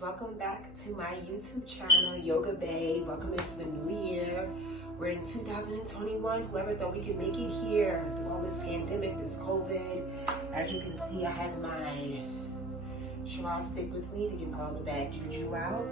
Welcome back to my YouTube channel, Yoga Bae. Welcome into the new year. We're in 2021. Whoever thought we could make it here through all this pandemic, this COVID. As you can see, I have my Shema stick with me to get all the bad juju out.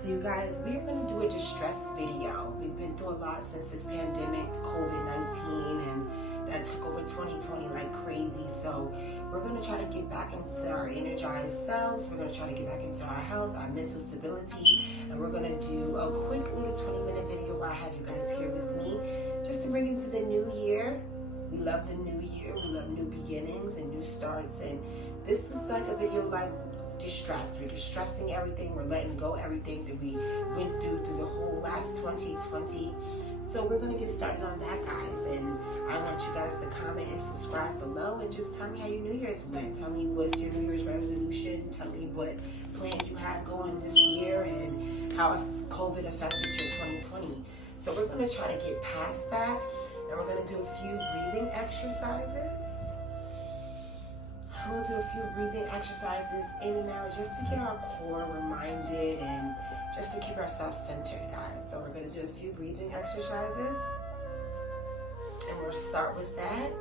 So you guys, we're going to do a distress video. We've been through a lot since this pandemic, COVID-19, and that took over 2020 like crazy. So we're going to try to get back into our energized selves. We're going to try to get back into our health, our mental stability, and we're going to do a quick little 20-minute video where I have you guys here with me just to bring into the new year. We love the new year. We love new beginnings and new starts, and this is like a video like distress. We're distressing everything. We're letting go everything that we went through the whole last 2020. So we're going to get started on that, guys, and I want you guys to comment and subscribe below and just tell me how your New Year's went. Tell me what's your New Year's resolution. Tell me what plans you have going this year and how COVID affected your 2020. So we're going to try to get past that, and we're going to do a few breathing exercises. We'll do a few breathing exercises in and out just to get our core reminded and just to keep ourselves centered, guys. So we're going to do a few breathing exercises, and we'll start with that.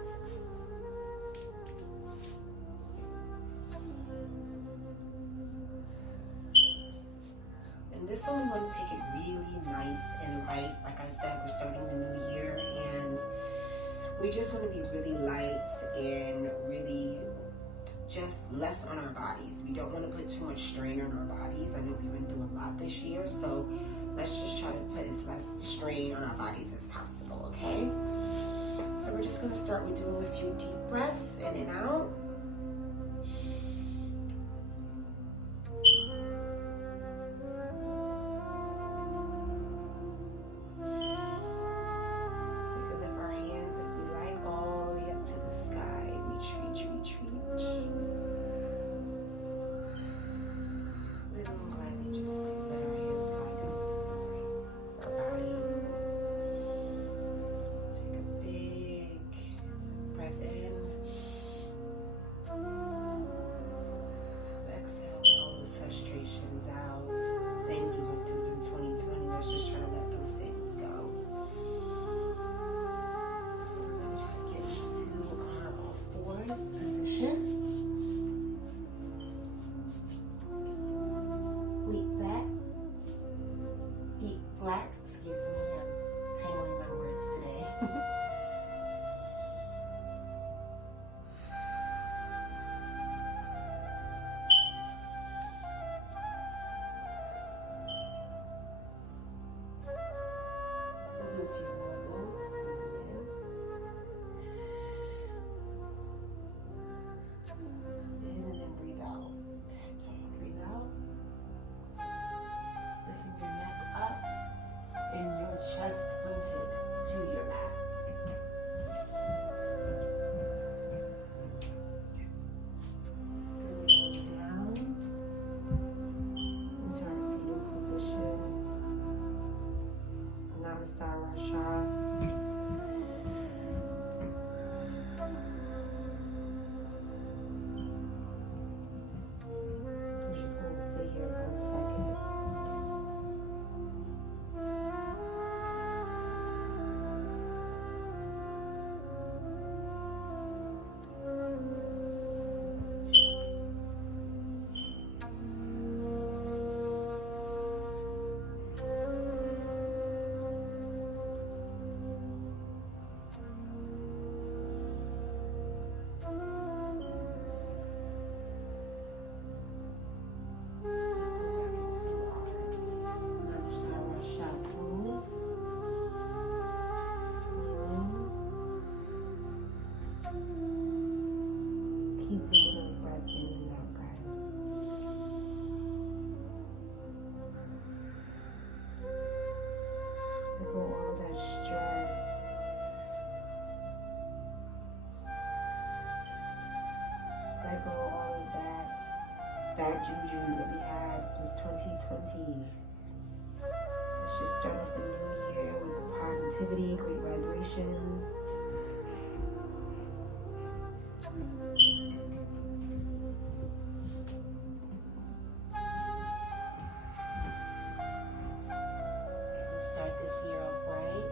And this one, we want to take it really nice and light. Like I said, we're starting the new year, and we just want to be really light and really just less on our bodies. We don't want to put too much strain on our bodies. I know we went through a lot this year, so let's just try to put as less strain on our bodies as possible, okay? So we're just going to start with doing a few deep breaths in and out. We can lift our hands if we like all the way up to the sky. Reach, reach, reach, reach. Just let our hands slide into our body. Take a big breath in. Exhale all those frustrations out. Things we went through 2020. Let's just try to let those things go. So we're going to try to get into our all fours position. Flat, excuse me, I'm tangling my words today. We'll do a few more of those. In and then breathe out. Okay, breathe out. Lifting your neck up and your chest pointed to your mat. Breathe down into our fetal position. Namaste, Rasha. We're just going to sit here for a second. 2020. Let's just start off the new year with positivity, great vibrations. Let's start this year off right.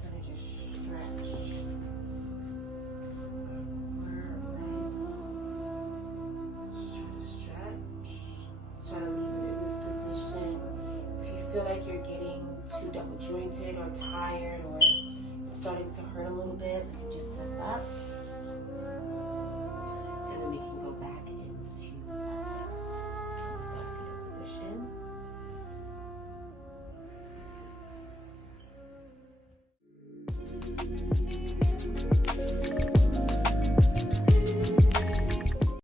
We're going to just stretch. Feel like you're getting too double jointed or tired or it's starting to hurt a little bit, just lift up.